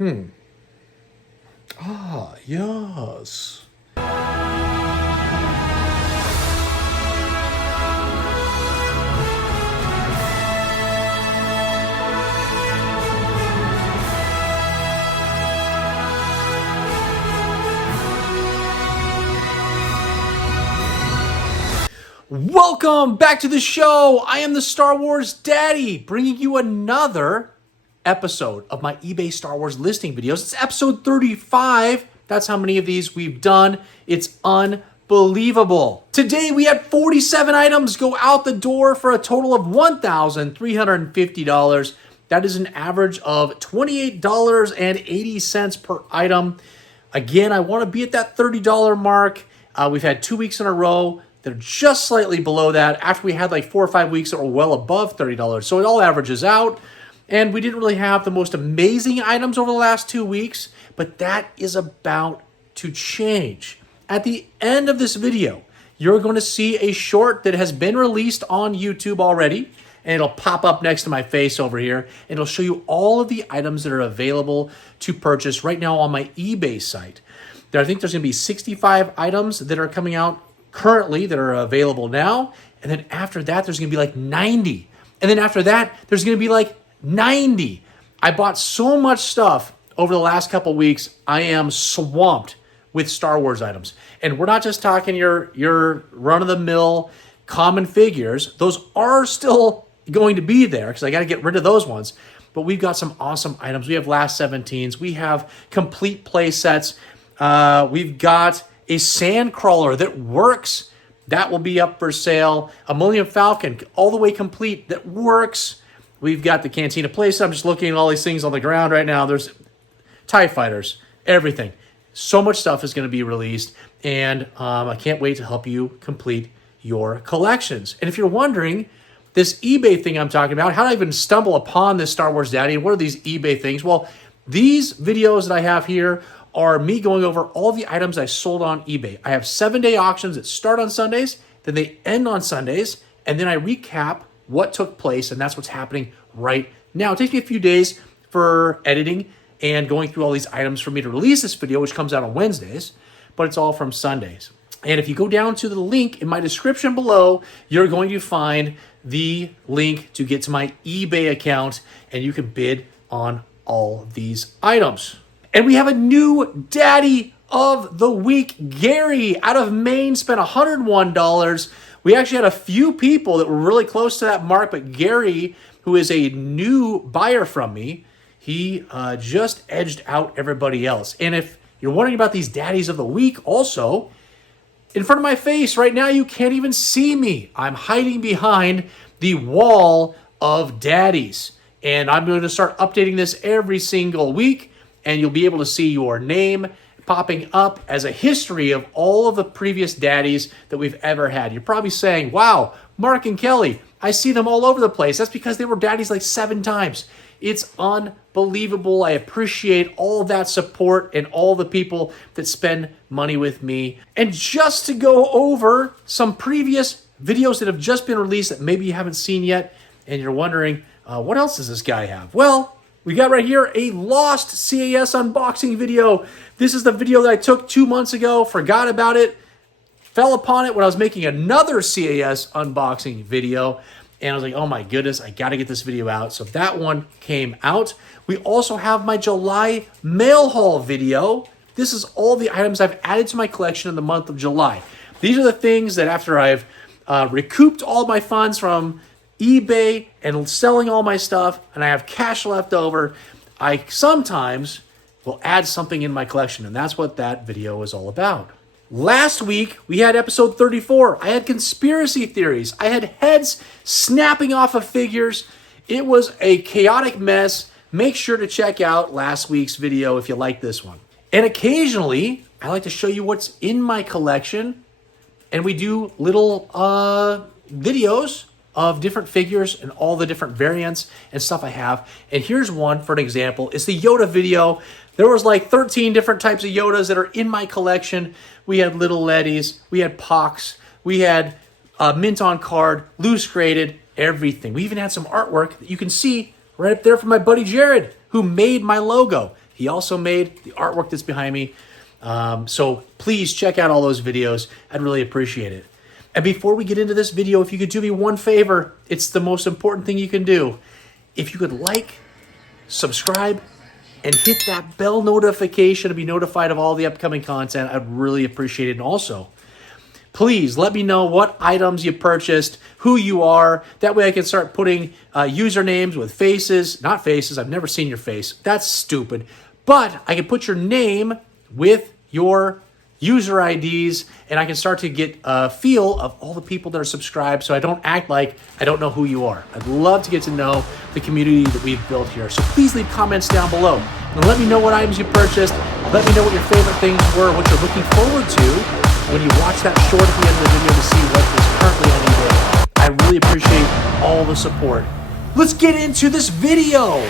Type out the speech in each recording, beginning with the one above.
Ah, yes. Welcome back to the show. I am the Star Wars Daddy, bringing you another episode of my eBay Star Wars listing videos. It's episode 35. That's how many of these we've done. It's unbelievable. Today we had 47 items go out the door for a total of $1,350. That is an average of $28.80 per item. Again, I want to be at that $30 mark. We've had 2 weeks in a row. They're just slightly below that after we had like 4 or 5 weeks that were well above $30. So it all averages out. And we didn't really have the most amazing items over the last 2 weeks, but that is about to change. At the end of this video, you're going to see a short that has been released on YouTube already, and it'll pop up next to my face over here, and it'll show you all of the items that are available to purchase right now on my eBay site. I think there's going to be 65 items that are coming out currently that are available now, and then after that there's going to be like 90, and then after that there's going to be like 90. I bought so much stuff over the last couple weeks. I am swamped with Star Wars items, and we're not just talking your run-of-the-mill common figures. Those are still going to be there because I got to get rid of those ones, but we've got some awesome items. We have last 17s, we have complete play sets, we've got a sand crawler that works. That will be up for sale. A Millennium Falcon, all the way complete, that works. We've got the Cantina playset. I'm just looking at all these things on the ground right now. There's TIE Fighters, everything. So much stuff is going to be released, and I can't wait to help you complete your collections. And if you're wondering, this eBay thing I'm talking about, how did I even stumble upon this Star Wars Daddy, and what are these eBay things? Well, these videos that I have here are me going over all the items I sold on eBay. I have 7-day auctions that start on Sundays, then they end on Sundays, and then I recap what took place, and that's what's happening right now. It takes me a few days for editing and going through all these items for me to release this video, which comes out on Wednesdays, but it's all from Sundays. And if you go down to the link in my description below, you're going to find the link to get to my eBay account, and you can bid on all of these items. And we have a new Daddy of the Week. Gary out of Maine spent $101. We actually had a few people that were really close to that mark, but Gary, who is a new buyer from me, he just edged out everybody else. And if you're wondering about these Daddies of the Week, also, in front of my face right now, you can't even see me. I'm hiding behind the wall of Daddies. And I'm going to start updating this every single week, and you'll be able to see your name popping up as a history of all of the previous Daddies that we've ever had. You're probably saying, wow, Mark and Kelly, I see them all over the place. That's because they were Daddies like 7 times. It's unbelievable. I appreciate all that support and all the people that spend money with me. And just to go over some previous videos that have just been released that maybe you haven't seen yet, and you're wondering, what else does this guy have? Well, we got right here a lost CAS unboxing video. This is the video that I took 2 months ago, forgot about it, fell upon it when I was making another CAS unboxing video, and I was like, oh my goodness, I got to get this video out. So that one came out. We also have my July mail haul video. This is all the items I've added to my collection in the month of July. These are the things that after I've recouped all my funds from eBay and selling all my stuff, and I have cash left over, I sometimes will add something in my collection, and that's what that video is all about. Last week, we had episode 34. I had conspiracy theories. I had heads snapping off of figures. It was a chaotic mess. Make sure to check out last week's video if you like this one. And occasionally, I like to show you what's in my collection, and we do little videos of different figures and all the different variants and stuff I have. And here's one for an example. It's the Yoda video. There was like 13 different types of Yodas that are in my collection. We had Little Letties, we had Pox, we had mint on card, loose graded, everything. We even had some artwork that you can see right up there from my buddy Jared, who made my logo. He also made the artwork that's behind me. So please check out all those videos. I'd really appreciate it. And before we get into this video, if you could do me one favor, it's the most important thing you can do. If you could like, subscribe, and hit that bell notification to be notified of all the upcoming content, I'd really appreciate it. And also, please let me know what items you purchased, who you are. That way I can start putting usernames with faces. Not faces, I've never seen your face. That's stupid. But I can put your name with your user IDs, and I can start to get a feel of all the people that are subscribed so I don't act like I don't know who you are. I'd love to get to know the community that we've built here. So please leave comments down below and let me know what items you purchased. Let me know what your favorite things were, what you're looking forward to when you watch that short at the end of the video to see what is currently on eBay. I really appreciate all the support. Let's get into this video.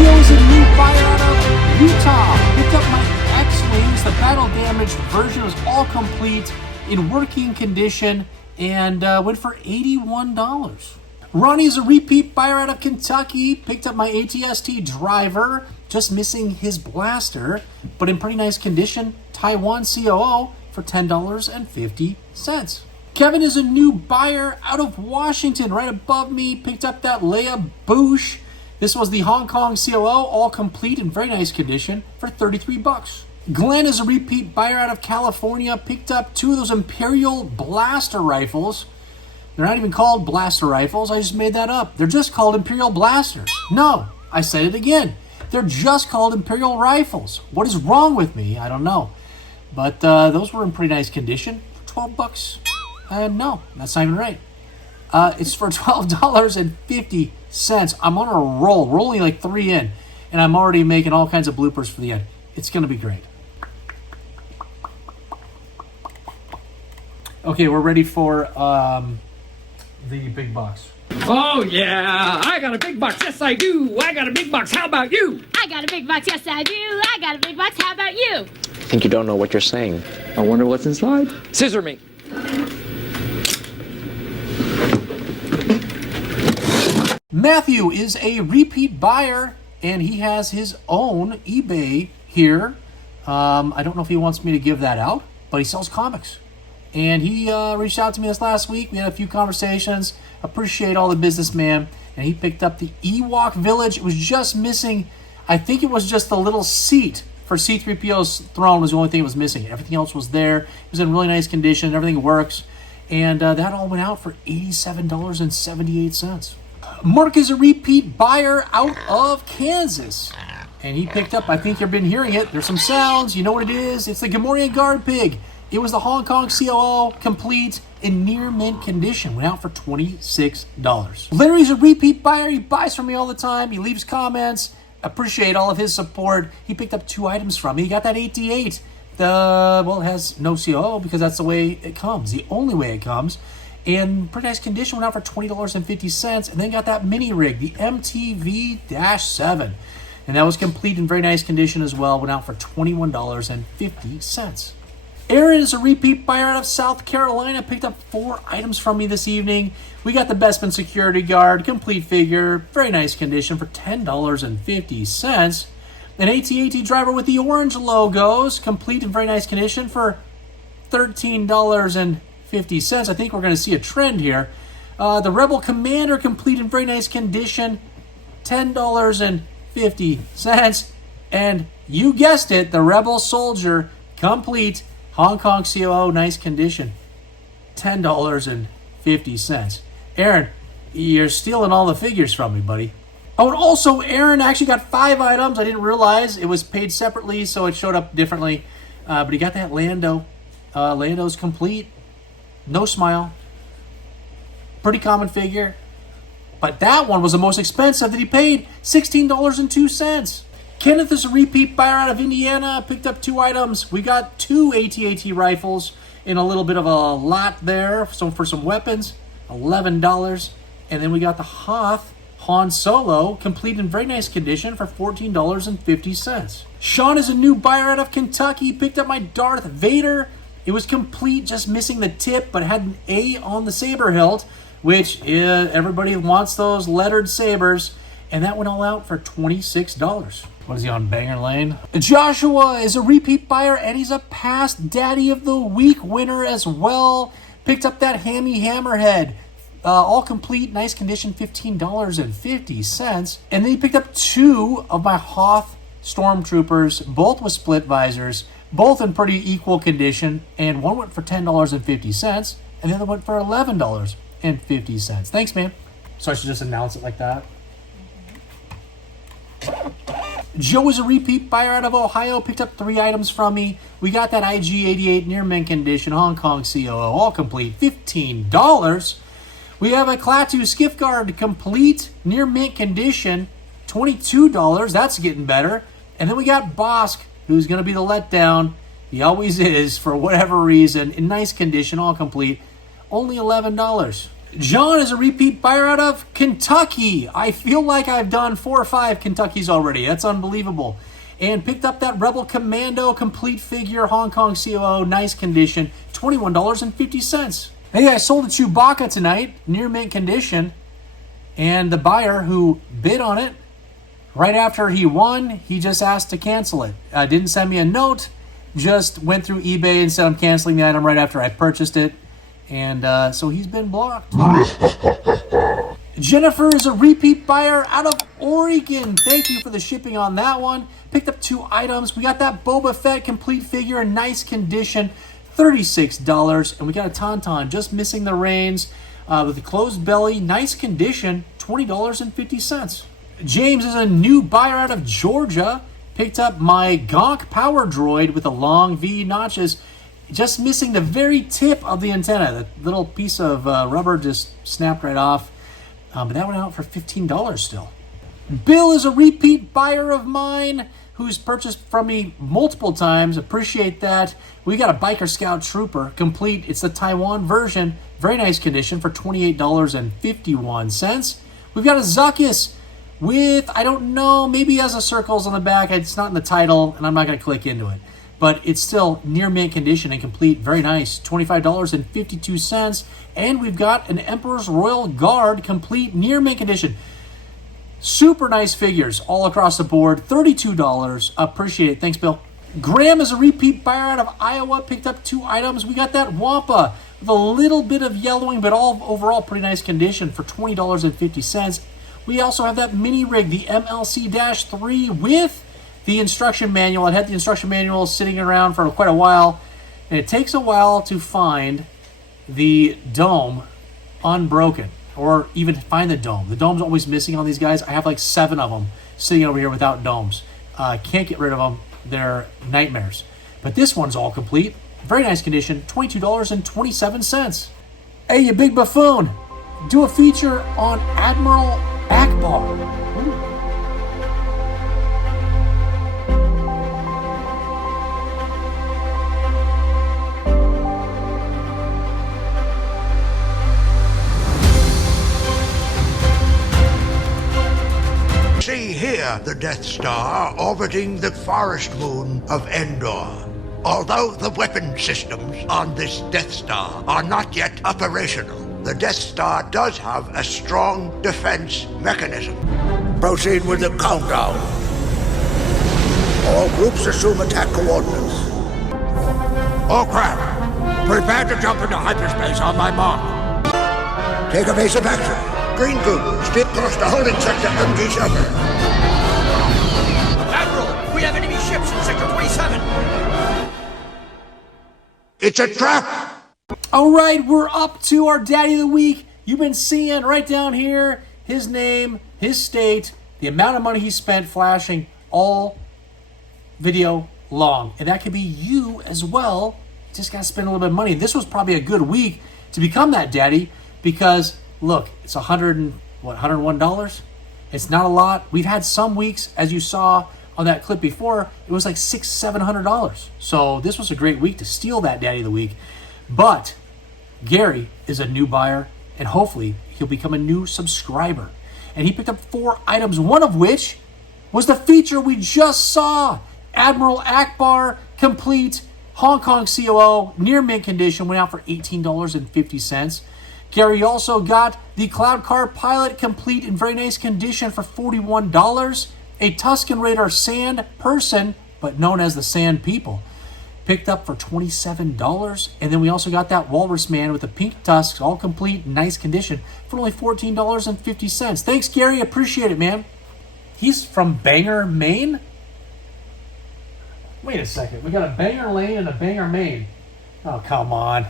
Is a new buyer out of Utah. Picked up my X-Wings. The battle damaged version was all complete in working condition and went for $81. Ronnie is a repeat buyer out of Kentucky. Picked up my ATST driver, just missing his blaster, but in pretty nice condition. Taiwan COO for $10.50. Kevin is a new buyer out of Washington. Right above me, picked up that Leia Boosh. This was the Hong Kong COO, all complete in very nice condition for $33. Glenn is a repeat buyer out of California, picked up 2 of those Imperial blaster rifles. They're not even called blaster rifles, I just made that up. They're just called Imperial blasters. No, I said it again. They're just called Imperial rifles. What is wrong with me? I don't know. But those were in pretty nice condition for $12. No, that's not even right. It's for $12.50. I'm on a roll. We're only like 3 in, and I'm already making all kinds of bloopers for the end. It's going to be great. Okay, we're ready for the big box. Oh, yeah. I got a big box. Yes, I do. I got a big box. How about you? I got a big box. Yes, I do. I got a big box. How about you? I think you don't know what you're saying. I wonder what's inside. Scissor me. Matthew is a repeat buyer, and he has his own eBay here. I don't know if he wants me to give that out, but he sells comics. And he reached out to me this last week. We had a few conversations. Appreciate all the business, man. And he picked up the Ewok Village. It was just missing, I think it was just the little seat for C-3PO's throne was the only thing that was missing. Everything else was there. It was in really nice condition. Everything works. And that all went out for $87.78. Mark is a repeat buyer out of Kansas. And he picked up, I think you've been hearing it, there's some sounds, you know what it is. It's the Gamorrean Guard Pig. It was the Hong Kong COO, complete in near mint condition. Went out for $26. Larry's a repeat buyer. He buys from me all the time. He leaves comments. Appreciate all of his support. He picked up 2 items from me. He got that 88. Well, it has no COO because that's the way it comes. The only way it comes. In pretty nice condition, went out for $20.50, and then got that mini rig, the MTV-7, and that was complete in very nice condition as well. Went out for $21.50. Aaron is a repeat buyer out of South Carolina. Picked up 4 items from me this evening. We got the Bestman security guard, complete figure, very nice condition for $10.50. An AT-AT driver with the orange logos, complete in very nice condition for $13.50. I think we're going to see a trend here. The Rebel Commander, complete in very nice condition, $10.50. And you guessed it, the Rebel Soldier, complete, Hong Kong COO, nice condition, $10.50. Aaron, you're stealing all the figures from me, buddy. Oh, and also Aaron actually got 5 items. I didn't realize it was paid separately, so it showed up differently. But he got that Lando. Lando's complete. No smile. Pretty common figure. But that one was the most expensive that he paid, $16.02. Kenneth is a repeat buyer out of Indiana. Picked up 2 items. We got 2 AT-AT rifles in a little bit of a lot there. So for some weapons, $11. And then we got the Hoth Han Solo, complete in very nice condition for $14.50. Sean is a new buyer out of Kentucky. Picked up my Darth Vader. It was complete, just missing the tip, but had an A on the saber hilt, which everybody wants those lettered sabers. And that went all out for $26. What is he on, Banger Lane? Joshua is a repeat buyer, and he's a past Daddy of the Week winner as well. Picked up that Hammy Hammerhead. All complete, nice condition, $15.50. And then he picked up 2 of my Hoth Stormtroopers, both with split visors, both in pretty equal condition. And one went for $10.50, and the other went for $11.50. Thanks, man. So I should just announce it like that. Joe is a repeat buyer out of Ohio. Picked up 3 items from me. We got that IG-88 near mint condition, Hong Kong COO, all complete, $15. We have a Klaatu Skiff Guard, complete, near mint condition, $22. That's getting better. And then we got Bosk, who's going to be the letdown. He always is, for whatever reason, in nice condition, all complete, only $11. John is a repeat buyer out of Kentucky. I feel like I've done 4 or 5 Kentuckys already. That's unbelievable. And picked up that Rebel Commando complete figure, Hong Kong COO, nice condition, $21.50. Hey, I sold a Chewbacca tonight, near mint condition. And the buyer who bid on it, right after he won, he just asked to cancel it. Didn't send me a note, just went through eBay and said I'm canceling the item right after I purchased it. And so he's been blocked. Jennifer is a repeat buyer out of Oregon. Thank you for the shipping on that one. Picked up 2 items. We got that Boba Fett complete figure in nice condition, $36. And we got a Tauntaun, just missing the reins, with a closed belly, nice condition, $20.50. James is a new buyer out of Georgia. Picked up my Gonk Power Droid with the long V notches, just missing the very tip of the antenna. The little piece of rubber just snapped right off. But that went out for $15 still. Bill is a repeat buyer of mine who's purchased from me multiple times. Appreciate that. We got a Biker Scout Trooper, complete. It's the Taiwan version. Very nice condition for $28.51. We've got a Zuckus with, I don't know, maybe he has a circles on the back. It's not in the title, and I'm not going to click into it. But it's still near mint condition and complete. Very nice. $25.52. And we've got an Emperor's Royal Guard, complete, near mint condition. Super nice figures all across the board. $32. Appreciate it. Thanks, Bill. Graham is a repeat buyer out of Iowa. Picked up 2 items. We got that Wampa with a little bit of yellowing, but all overall pretty nice condition for $20.50. We also have that mini rig, the MLC-3 with the instruction manual. I had the instruction manual sitting around for quite a while, and it takes a while to find the dome unbroken, or even find the dome. The dome's always missing on these guys. I have like 7 of them sitting over here without domes. Can't get rid of them. They're nightmares. But this one's all complete. Very nice condition, $22.27. Hey, you big buffoon, do a feature on Admiral Akbar. Ooh. See here the Death Star orbiting the forest moon of Endor. Although the weapon systems on this Death Star are not yet operational, the Death Star does have a strong defense mechanism. Proceed with the countdown. All groups assume attack coordinates. All craft, prepare to jump into hyperspace on my mark. Take evasive action. Green group, steer across the holding sector MG7. Admiral, we have enemy ships in Sector 27. It's a trap! All right, we're up to our Daddy of the Week. You've been seeing right down here his name, his state, the amount of money he spent flashing all video long. And that could be you as well. You just got to spend a little bit of money. This was probably a good week to become that daddy because, look, it's $101? It's not a lot. We've had some weeks, as you saw on that clip before, it was like $600-700. So this was a great week to steal that daddy of the week. But Gary is a new buyer, and hopefully he'll become a new subscriber. And he picked up 4 items, one of which was the feature we just saw. Admiral Akbar, complete, Hong Kong COO, near mint condition, went out for $18.50. Gary also got the Cloud Car Pilot, complete in very nice condition, for $41. A Tusken Raider Sand Person, but known as the Sand People, picked up for $27. And then we also got that Walrus Man with the pink tusks, all complete, nice condition, for only $14.50. Thanks, Gary. Appreciate it, man. He's from Bangor, Maine? Wait a second. We got a Bangor Lane and a Bangor, Maine. Oh, come on.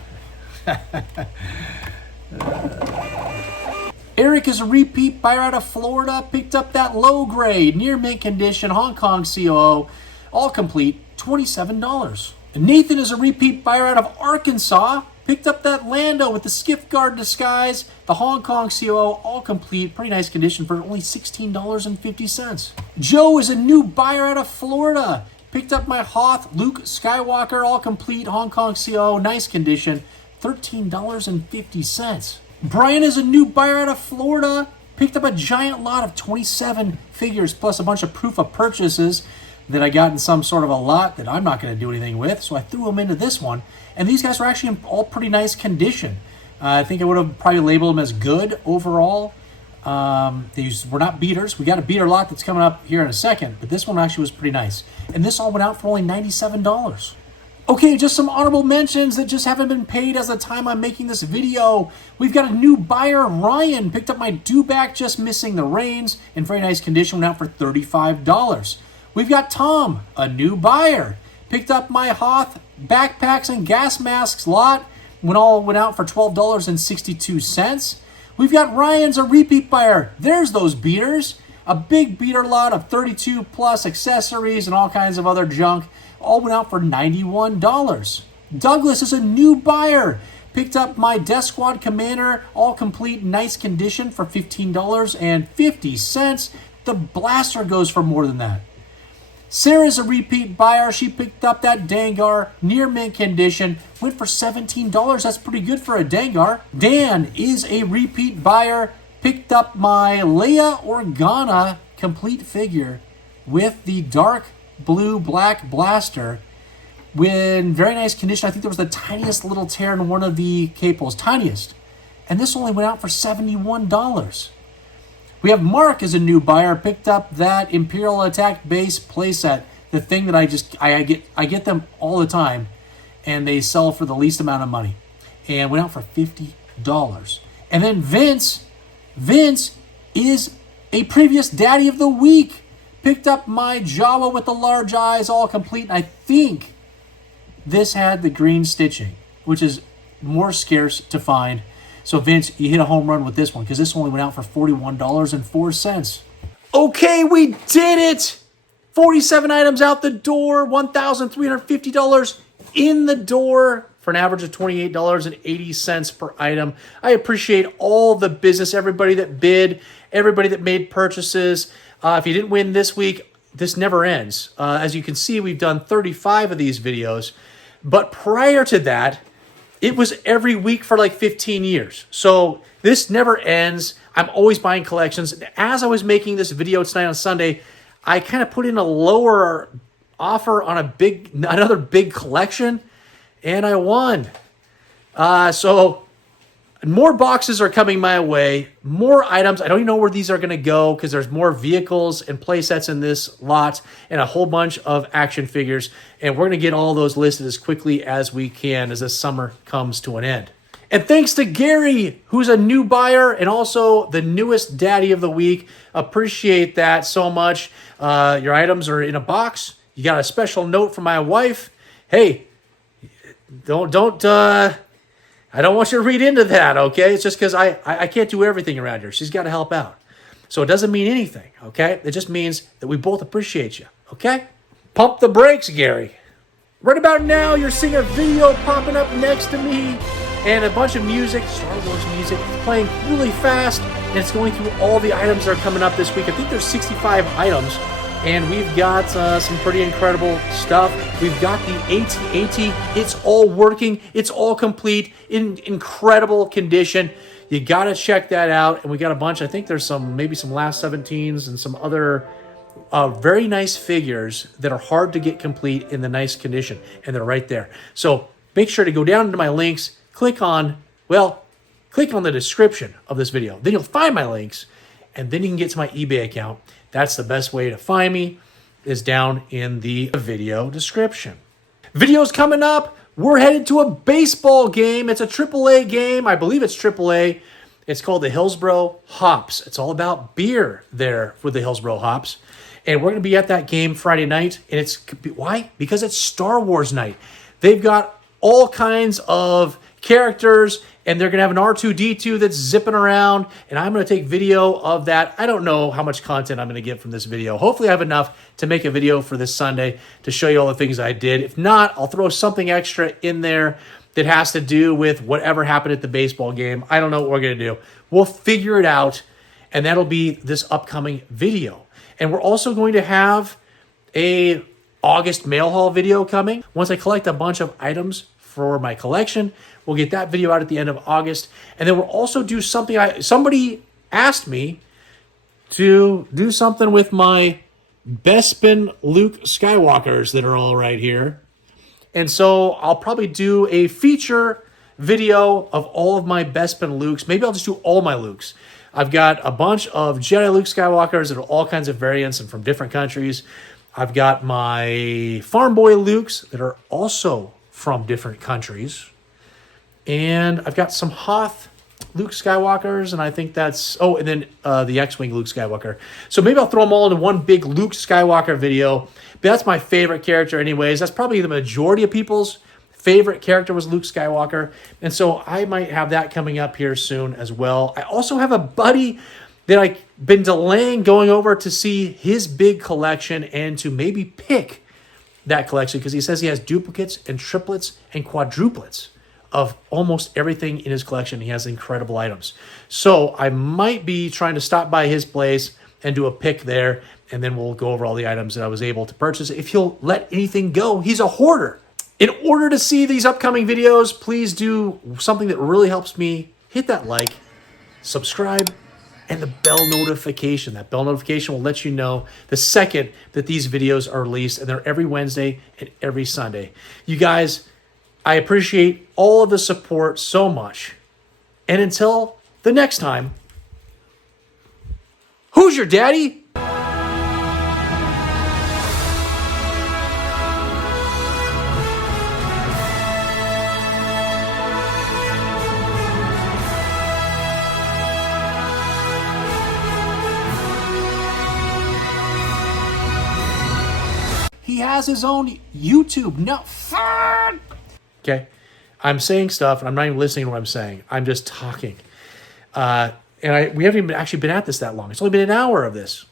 Eric is a repeat buyer out of Florida. Picked up that low grade, near mint condition, Hong Kong COO, all complete, $27. And Nathan is a repeat buyer out of Arkansas. Picked up that Lando with the Skiff Guard disguise, the Hong Kong COO, all complete, pretty nice condition, for only $16.50. Joe is a new buyer out of Florida. Picked up my Hoth Luke Skywalker, all complete, Hong Kong COO, nice condition, $13.50. Brian is a new buyer out of Florida. Picked up a giant lot of 27 figures plus a bunch of proof of purchases that I got in some sort of a lot that I'm not going to do anything with. So I threw them into this one. And these guys were actually in all pretty nice condition. I think I would have probably labeled them as good overall. These were not beaters. We got a beater lot that's coming up here in a second. But this one actually was pretty nice. And this all went out for only $97. Okay, just some honorable mentions that just haven't been paid as the time I'm making this video. We've got a new buyer, Ryan, picked up my dewback, just missing the reins, in very nice condition, went out for $35. We've got Tom, a new buyer, picked up my Hoth backpacks and gas masks lot, went out for $12.62. We've got Ryan's a repeat buyer. There's those beaters. A big beater lot of 32 plus accessories and all kinds of other junk. All went out for $91. Douglas is a new buyer. Picked up my Death Squad Commander, all complete, nice condition, for $15.50. The blaster goes for more than that. Sarah's a repeat buyer. She picked up that Dengar, near mint condition, went for $17. That's pretty good for a Dengar. Dan is a repeat buyer. Picked up my Leia Organa complete figure with the dark blue black blaster in very nice condition. I think there was the tiniest little tear in one of the capos, tiniest. And this only went out for $71. We have Mark as a new buyer, picked up that Imperial Attack Base playset, the thing that I get them all the time, and they sell for the least amount of money, and went out for $50. And then Vince is a previous daddy of the week. Picked up my Jawa with the large eyes, all complete. And I think this had the green stitching, which is more scarce to find. So Vince, you hit a home run with this one because this only went out for $41.04. Okay, we did it. 47 items out the door, $1,350 in the door for an average of $28.80 per item. I appreciate all the business, everybody that bid, everybody that made purchases. If you didn't win this week, this never ends. As you can see, we've done 35 of these videos. But prior to that, it was every week for like 15 years. So this never ends. I'm always buying collections. As I was making this video tonight on Sunday, I kind of put in a lower offer on another big collection, and I won. So more boxes are coming my way, more items. I don't even know where these are going to go because there's more vehicles and play sets in this lot and a whole bunch of action figures. And we're going to get all those listed as quickly as we can as the summer comes to an end. And thanks to Gary, who's a new buyer and also the newest daddy of the week. Appreciate that so much. Your items are in a box. You got a special note from my wife. Hey, I don't want you to read into that, okay? It's just because I can't do everything around here. She's got to help out. So it doesn't mean anything, okay? It just means that we both appreciate you, okay? Pump the brakes, Gary. Right about now, you're seeing a video popping up next to me and a bunch of music, Star Wars music, playing really fast, and it's going through all the items that are coming up this week. I think there's 65 items, and we've got some pretty incredible stuff. We've got the AT-AT. It's all working. It's all complete, in incredible condition. You got to check that out, and we got a bunch. I think there's maybe some last 17s and some other very nice figures that are hard to get complete in the nice condition, and they're right there. So make sure to go down into my links, click on the description of this video. Then you'll find my links, and then you can get to my eBay account. That's the best way to find me, is down in the video description. Videos coming up. We're headed to a baseball game. It's a AAA game. I believe it's AAA. It's called the Hillsborough Hops. It's all about beer there with the Hillsborough Hops. And we're going to be at that game Friday night. And why? Because it's Star Wars night. They've got all kinds of characters, and they're going to have an R2-D2 that's zipping around, and I'm going to take video of that. I don't know how much content I'm going to get from this video. Hopefully I have enough to make a video for this Sunday to show you all the things I did. If not, I'll throw something extra in there that has to do with whatever happened at the baseball game. I don't know what we're going to do. We'll figure it out, and that'll be this upcoming video. And we're also going to have a August mail haul video coming. Once I collect a bunch of items for my collection, we'll get that video out at the end of August. And then we'll also do something. Somebody asked me to do something with my Bespin Luke Skywalkers that are all right here. And so I'll probably do a feature video of all of my Bespin Lukes. Maybe I'll just do all my Lukes. I've got a bunch of Jedi Luke Skywalkers that are all kinds of variants and from different countries. I've got my Farm Boy Lukes that are also from different countries. And I've got some Hoth Luke Skywalkers, and I think that's... Oh, and then the X-Wing Luke Skywalker. So maybe I'll throw them all into one big Luke Skywalker video. But that's my favorite character anyways. That's probably the majority of people's favorite character was Luke Skywalker. And so I might have that coming up here soon as well. I also have a buddy that I've been delaying going over to see his big collection and to maybe pick that collection, because he says he has duplicates and triplets and quadruplets of almost everything in his collection. He has incredible items. So I might be trying to stop by his place and do a pick there, and then we'll go over all the items that I was able to purchase. If he'll let anything go, he's a hoarder. In order to see these upcoming videos, please do something that really helps me. Hit that like, subscribe, and the bell notification. That bell notification will let you know the second that these videos are released, and they're every Wednesday and every Sunday. You guys, I appreciate all of the support so much. And until the next time, who's your daddy? He has his own YouTube. No. Okay. I'm saying stuff, and I'm not even listening to what I'm saying. I'm just talking. We haven't even actually been at this that long. It's only been an hour of this.